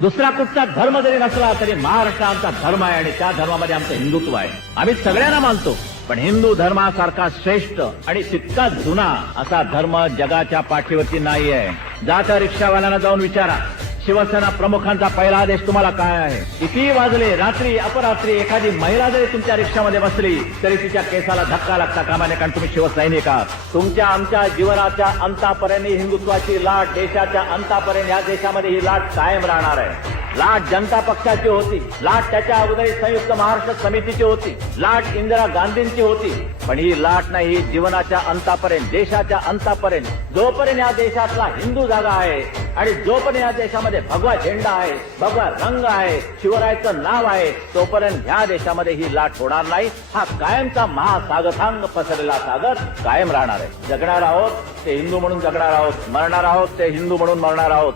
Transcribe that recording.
दुसरा कुठचा धर्म जरी नसला तरी महाराष्ट्र आमचा धर्म आहे आणि त्या धर्मामध्ये आमचं हिंदुत्व आहे. आम्ही सगळ्यांना मानतो, पण हिंदू धर्मासारखा श्रेष्ठ आणि तितका जुना असा धर्म जगाच्या पाठीवरती नाही आहे. जात्या रिक्षावाल्यांना जाऊन विचारा, शिवसेना प्रमुखांचा पहिला आदेश तुम्हाला काय आहे? किती वाजले, रात्री अपरात्री एखादी महिला जरी तुमच्या रिक्षामध्ये बसली तरी तिच्या केसाला धक्का लागता कामा नये, कारण तुम्ही शिवसैनिक आहात. तुमच्या आमच्या जीवनाच्या अंतापर्यंत हिंदुत्वाची लाट, देशाच्या अंतापर्यंत या देशामध्ये ही लाट कायम राहणार आहे. लाट जनता पक्षाची होती, लाट त्याच्या अगोदर संयुक्त महाराष्ट्र समितीची होती, लाट इंदिरा गांधींची होती, पण ही लाट नाही, ही जीवनाच्या अंतापर्यंत, देशाच्या अंतापर्यंत, जोपर्यंत या देशातला हिंदू जागा आहे आणि जोपर्यंत या देशामध्ये भगवा झेंडा आहे, भगवा रंग आहे, शिवरायाचं नाव आहे, तोपर्यंत ह्या देशामध्ये ही लाट होणार नाही. हा कायमचा महासागरांग पसरलेला सागर कायम राहणार आहे. जगणार आहोत ते हिंदू म्हणून जगणार आहोत, मरणार आहोत ते हिंदू म्हणून मरणार आहोत.